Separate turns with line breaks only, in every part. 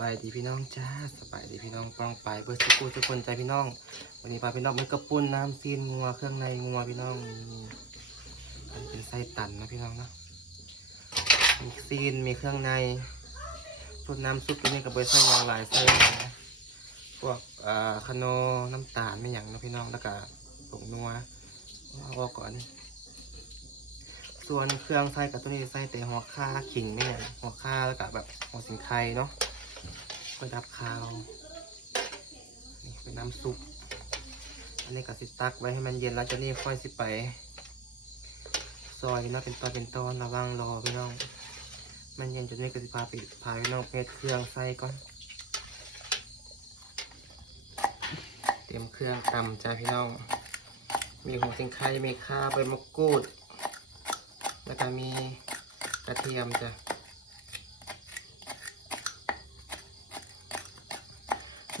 บายดีพี่น้องจ้าสบายดีพี่น้องปองไปเบิร์สกูทุกคนใจพี่น้อง วันนี้พาพี่น้องมันกระปุ้นน้ำซีนงัวเครื่องในงัวพี่น้องนี่อันเป็นไส้ตันนะพี่น้องนะมีซีนมีเครื่องในส่วนน้ำซุปตัวนี้กับเบอร์ไส้ยางหลายไส้นะพวกอ่าคโนน้ำตาลไม่หยังนะพี่น้องแล้วก็ผงนัวเอาออกก่อนส่วนเครื่องไส้กับตัวนี้ไส้แต่หัวค่าขิงเนี่ยหัวค่าแล้วก็แบบหัวสิงไคเนาะ ก็ดับคาว นี่เป็นน้ำซุป อันนี้ก็สิตักไว้ให้มันเย็นแล้วจะนี่ค่อยสิไป ซอยนาะเป็นตอนเป็นตอนระวังรอพี่น้อง มันเย็นจนนี่ก็สิพาไปพาพี่น้องเพชรเครื่องไส้ก่อน เตรียมเครื่องตำจ้าพี่น้อง มีหัวสิงไคมีข่าใบมะกรูด แล้วก็มีกระเทียมจ้ะ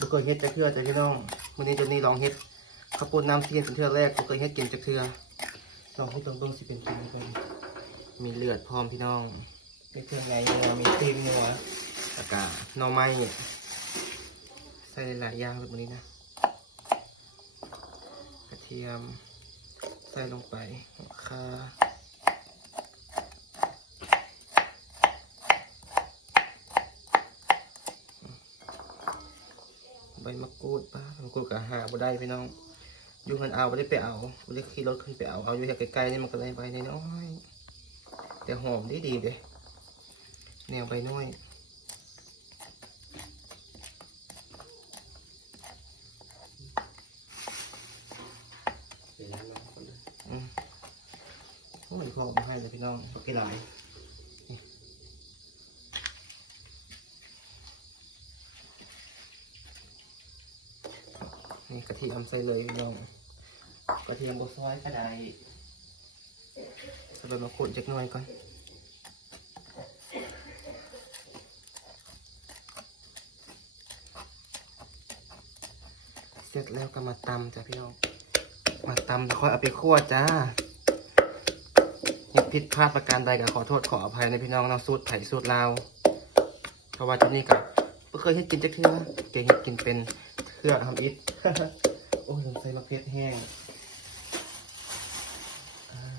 บุเคยเฮ็ดจะเทื่อจ้ะพี่น้องวันนี้เจะนี่ลองเฮ็ดข้าวปุ้นน้ำเทียนเป็นเทื่อแรกบุเคยเฮ็ดกินจะเทื่อลองให้ตรงเบิ่งสิเป็นกินกันมีเลือดพร้อมพี่น้องมีเครื่องในงัวมีตีนงัวแล้วก็หน่อไม้เนี่ยใส่หลายอย่างแบบนี้นะกระเทียมใส่ลงไปหัวข่า ใบมะกรูดป้าใบมะกรูดก็หา บ่ได้พี่น้อง อยู่กันเอาไม่ได้ไปเอาไม่ได้ขี่รถขึ้นไปเอา เอาอยู่แค่ไกลๆนี่มันก็เลยใบน้อยๆแต่หอมดีดีๆเด้แนวใบน้อยอืมโอ้ยพอมาให้เลยพี่น้องปากกี่หลาย นี่กระ เทียมใส่เลยพี่น้องกระเทียมบดซอยก็ได้ใส่ใบมะกรูดจักหน่อยก่อนเสร็จแล้วก็มาตำจ้ะพี่น้อง มาตำแล้วค่อยเอาไปคั่วจ้าเฮ็ดผิดพลาดประการใดก็ขอโทษขออภัยในพี่น้องเนาะสูตรไผ่สูตรลาวเพราะว่าที่นี่ก็ไม่เคยเฮ็ดกินจักเทือเก่งเฮ็ดกินเป็นเทือทำอิฐ อ้ยผมใส่มะเขือแห้ง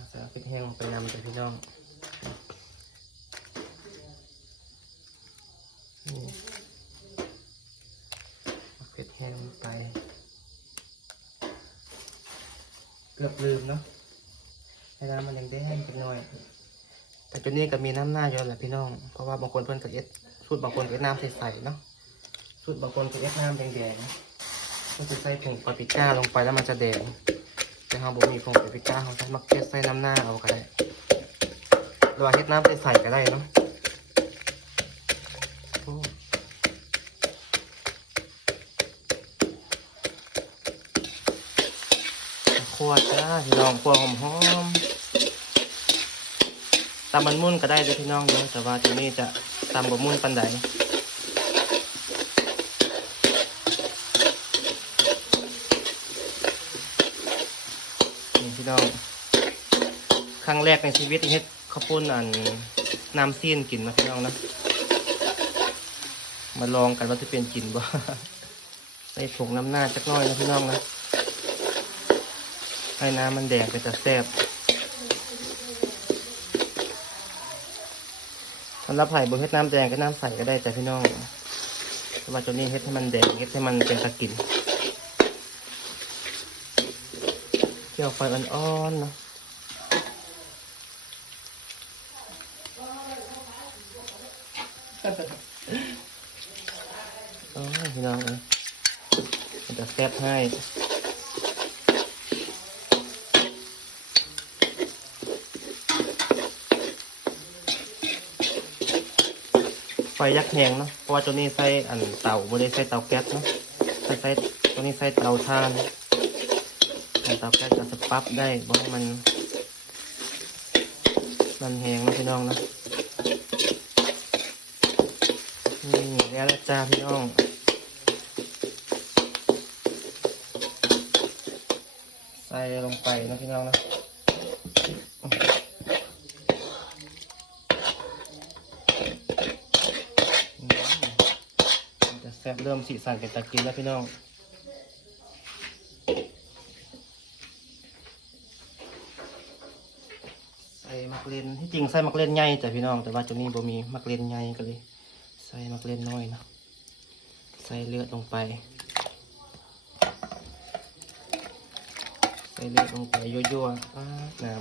ใส่มะเขือแห้งลงไปนำจ้ะพี่น้องมะเขือแห้งลงไป เกือบลืมเนาะให้น้ำมันแดงๆจักหน่อย แต่จุดนี้ก็มีน้ำหน้าเยอะแหละพี่น้อง เพราะว่าบางคนเพิ่นก็เอ็ดสูตรบางคนก็เอ็ดน้ำใสๆเนาะสูตรบางคนก็เอ็ดน้ำแดงๆ ก็จะใส่ผงปาปริก้าลงไปแล้วมันจะแดงแต่เราบ่มีผงปาปริก้าเราใช้มักเก็ตใส่น้ำหน้าเอาก็ได้หรือว่าเฮ็ดน้ำใสๆก็ได้เนาะโอ้คั่วจ้าพี่น้องคั่วหอมตำมันมุ่นก็ได้เลยพี่น้องเด้อแต่ว่าที่นี่จะตำบะมุ่นปันใดนี่พี่น้อง ค รั้งแรกในชีวิตที่เฮ็ดข้าวปุ้นอันน้ำซีนกินนะพี่น้องนะมาลองกันว่าจะเป็นกินบ่ใส่ผงน้ำหน้าจักน้อยนะพี่น้องนะให้น้ำมันแดงก็จะแซ่บสำหรับไผ่บนเฮ็ดน้ำแดงก็น้ำใสก็ได้จ้ะพี่น้องแต่ว่าตัวนี้เฮ็ดให้มันแดงเฮ็ดให้มันเป็นตะกินเกี่ยวไฟอ่อนๆเนาะ โอ้ยพี่น้องเอ้ยมันจะแซ่บให้ไฟยักษ์แหงเนาะ เพราะว่าตัวนี้ใส่อันเตาไม่ได้ใส่เตาแก๊สเนาะใส่ใส่ตัวนี้ใส่เตาถ่านอันเตาแก๊สจะสปรั๊บได้เพราะว่ามัน มันแหงนะพี่น้องนะ นี่แล้วละจ้าพี่น้องใส่ลงไปนะพี่น้องเนาะแซ่บเริ่มสีสันเป็นตะกินแล้วพี่น้องใส่มักเลนที่จริงใส่มักเลนใหญ่แต่พี่น้องแต่ว่าจุดนี้บ่มีมักเลนใหญ่ก็เลย ใส่มักเล่นน้อยเนาะใส่เลือดลงไป ใส่เลือดลงไปยั่วๆป้าน้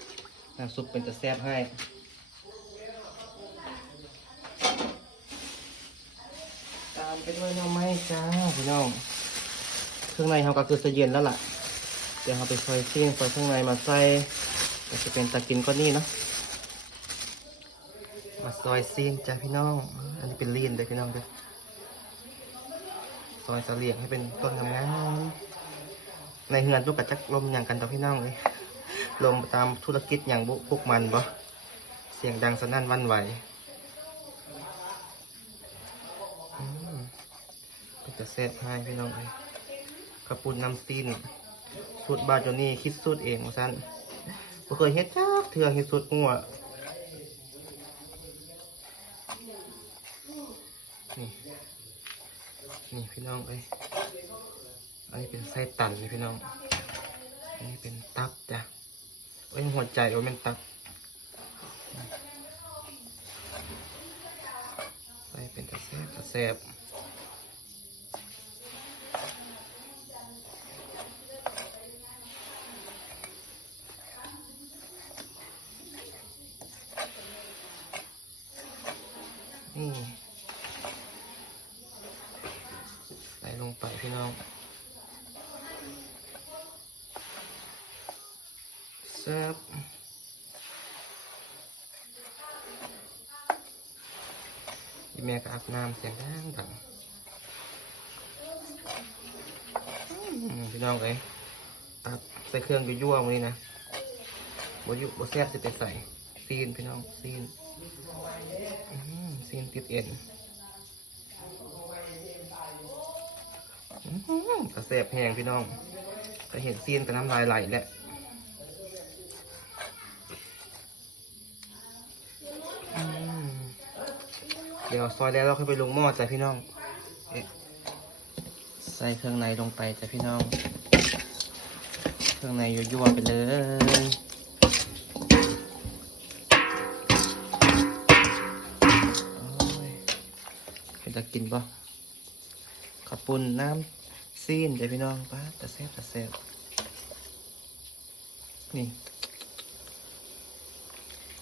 ำน้ำซุปเป็นจะแซ่บให้ตามไปด้วยน้ำไม้จ้าพี่น้องเครื่องในเขาก็คือจะเย็นแล้วล่ะ เดี๋ยวเราไปซอยเส้นซอยข้างในมาใส่ก็จะเป็นตะกินก้อนนี้เนาะ มาซอยซีนจ้ะพี่น้อง อันนี้เป็นลีนเลยพี่น้องเด้อซอยเสลี่ยงให้เป็นต้นงามๆในเฮือนลูกกระจักลมอย่างกันต่อพี่น้องเลยลมตามธุรกิจอย่างบุพวกมันบ่เสียงดังสนั่นวันไหวก็จะแซ่บให้พี่น้องเลยกระปุนน้ำซีนสูตรบาจนี่คิดสูตรเองว่าซั่นบ่เคยเฮ็ดจักเทื่อเฮ็ดสูตรงัว นี่พี่น้องเอ้ยอันนี้เป็นไส้ตันนี่พี่น้อง อันนี้เป็นตับจ้ะเอ้ยหัวใจโอ้ยเป็นตับไส้เป็นตะแซบตะแซบนี่ ใส่ลงไปพี่น้องแซ่บอีแม่ก็อาบน้ำเสียงดังดังพี่น้องเอ้ยตัดใส่เครื่องยั่วๆมือนี้นะบยุบแซ่บจะไปใส่ซีนพี่น้องซีนซีนติดเอ็นกระเสบแหงพี่น้องก็เห็นซีนกับน้ำลายไหลแหละอืมเดี๋ยวซอยแล้วเราค่อยไปลงหม้อจ้ะพี่น้องเอ๊ะใส่เครื่องในลงไปจ้ะพี่น้อง เครื่องในยั่วๆไปเลยโอ้ยเป็นตะกินปะขับปุ่นน้ำซีนเดี๋ยวพี่น้องป้าตะแซ่บตะแซ่บนี่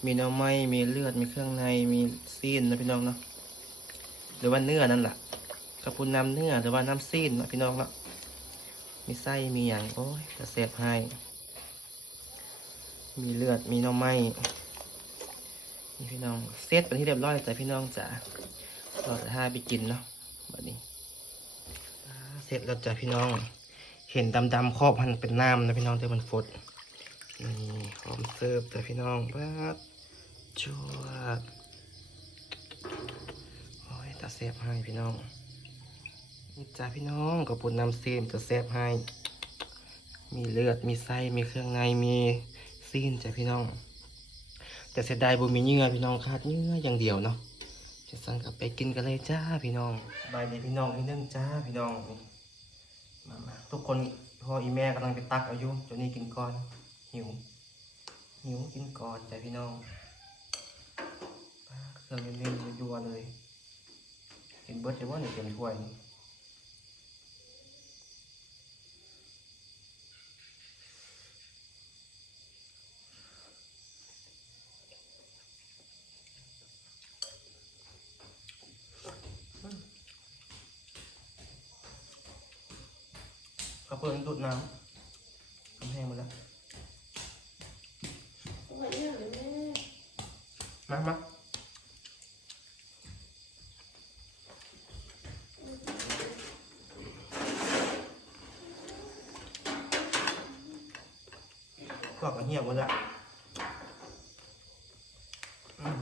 มีน้ำไม้มีเลือด มีเครื่องใน มีซีนนะพี่น้องเนาะ รือว่าเนื้อนั่นแหละขับปุ่นน้ำเนื้อหรือว่าน้ำซีนนะพี่น้องเนาะมีไส้มีอย่างโอ้ยตะแซ่บให้ มีเลือดมีน้ำไม้นี่พี่น้องเซตเป็นที่เรียบร้อยแต่พี่น้องจ๋าเราจะห้าไปกินเนาะแบบนี้เสร็จแล้วจ้ะพี่น้อง เห็นดำๆครอบมันเป็นน้ำนะพี่น้องแต่มันฟดนี่พร้อมเสิร์ฟจ้ะพี่น้องปัดจวด โอ้ยตาเสบให้พี่น้องนี่จ้ะพี่น้องกับปุ่นน้ำซีนจะเสบให้ มีเลือดมีไส้มีเครื่องในมีซีนจ้ะพี่น้อง แต่เสียดายบ่มีเนื้อพี่น้องขาดเนื้ออย่างเดียวเนาะจะสั่งกลับไปกินกันเลยจ้าพี่น้องบายดีพี่น้องพี่นึ่งจ้าพี่น้องมามาทุกคนพ่ออีแม่กำลังไปตักอายุจนนี้กินก่อน หิว หิวกินก่อนจ้าพี่น้องเครื่องเล่นๆยัวเลย กินเบิร์ดจะว่าเนี่ยเต็มถ้วยนี่เขาเปิดดูดน้ำน้ำแห้งหมดแล้ว มามาก็กระ เหี่ยวหมดละอืม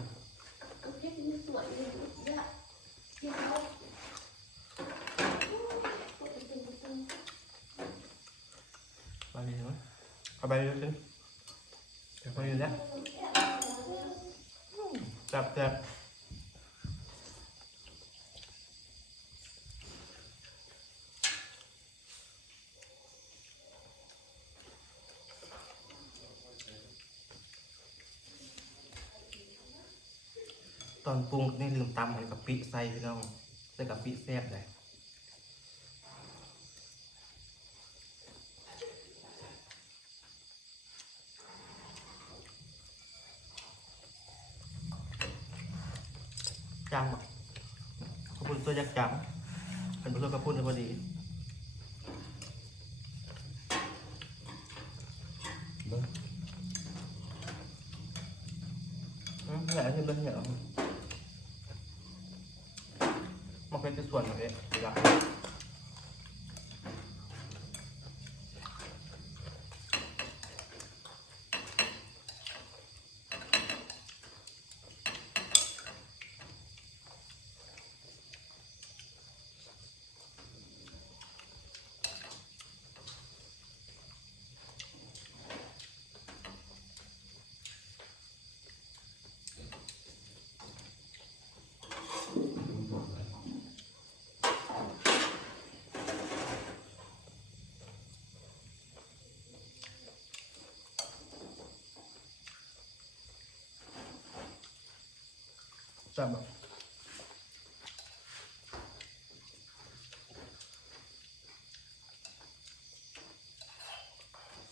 ไปเลยมั้ยเอาไปเลยสิเดี๋ยวไปเลยแล้วจับจับ ตอ นี่ลืมตำมันกับปิใส่พี่น้องใส่กับปิแซ่บเลยจังขอบคุณตัวยักษ์จังเป็นผู้ช่วยกระพุ้นพอดี
เบิ้ง
อืมเหนื่อยที่เบิ้งเหนื่อยมัน เป็นส่วนของเอ๊ะ จับแบบ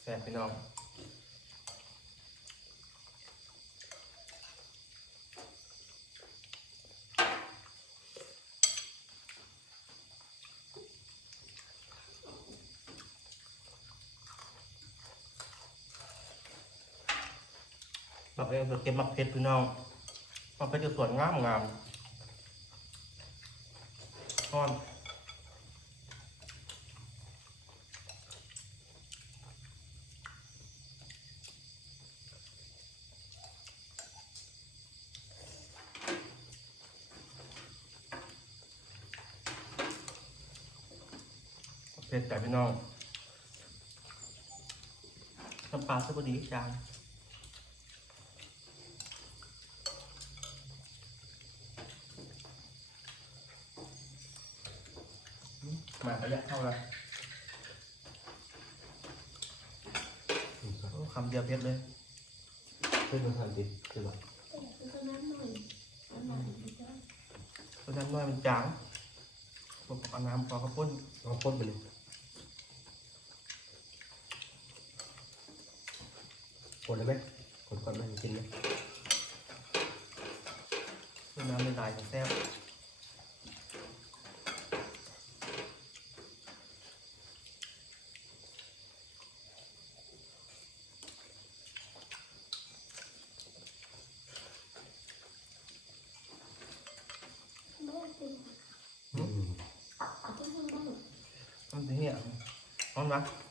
แซ่บพี่น้องบักเองเก็บมักเพชรพี่น้อง มันเป็นจะสวยงามงามอ่อนเผ็ดแต่พี่น้องน้ำปลาสุกดีจาน มาก็อยากเข้าละโอ้คำเดียวเพชรเลย
เพื่อนมาทานดิคือแบบ
คือน้ำหน่อยน้ำหน่อยดีจ้า
เพราะฉะนั้นน้อยมันจางผมเอาน้ำพอข้าวปุ้น
เอาพ่นไปเลยคนเลยไหมคนก่อนไหมกินไหม
เพื่อน้ำไม่ลายจะแซ่บ
ไม่เป็น
อืม
เอาที่ข้างบ้าง
มันจะเหี้ย พ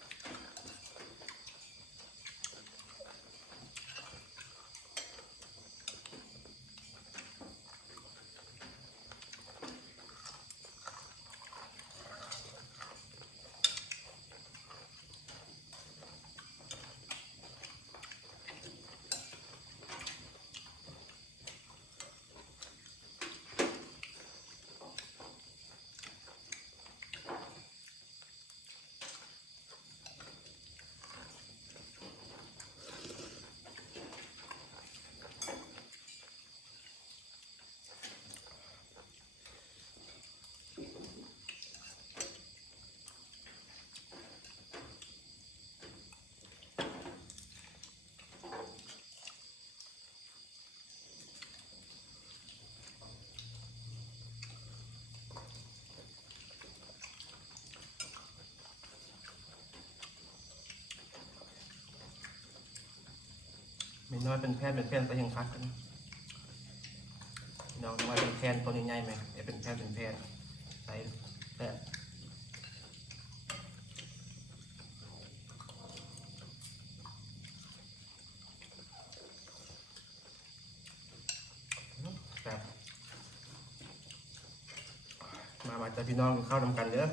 น้อยเป็นแพทย์เป็นแพทย์ไปยังคัดกันน้องน้อยเป็นแพทย์ตัวใหญ่ๆไหมเดี๋ยวเป็นแพทย์เป็นแพทย์ใส่แซ่บมามาจอพี่น้องเข้าวทำกันเด้อ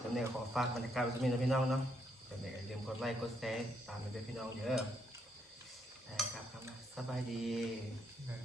ตอนนี้ขอฝากบรรยากาศไว้สักนิดนะพี่น้องเนาะแตอนนี้อย่าลืมกดไลค์กดแชร์ตามไปด้วยพี่น้องเด้อะ ครับครับสบายดี
นะ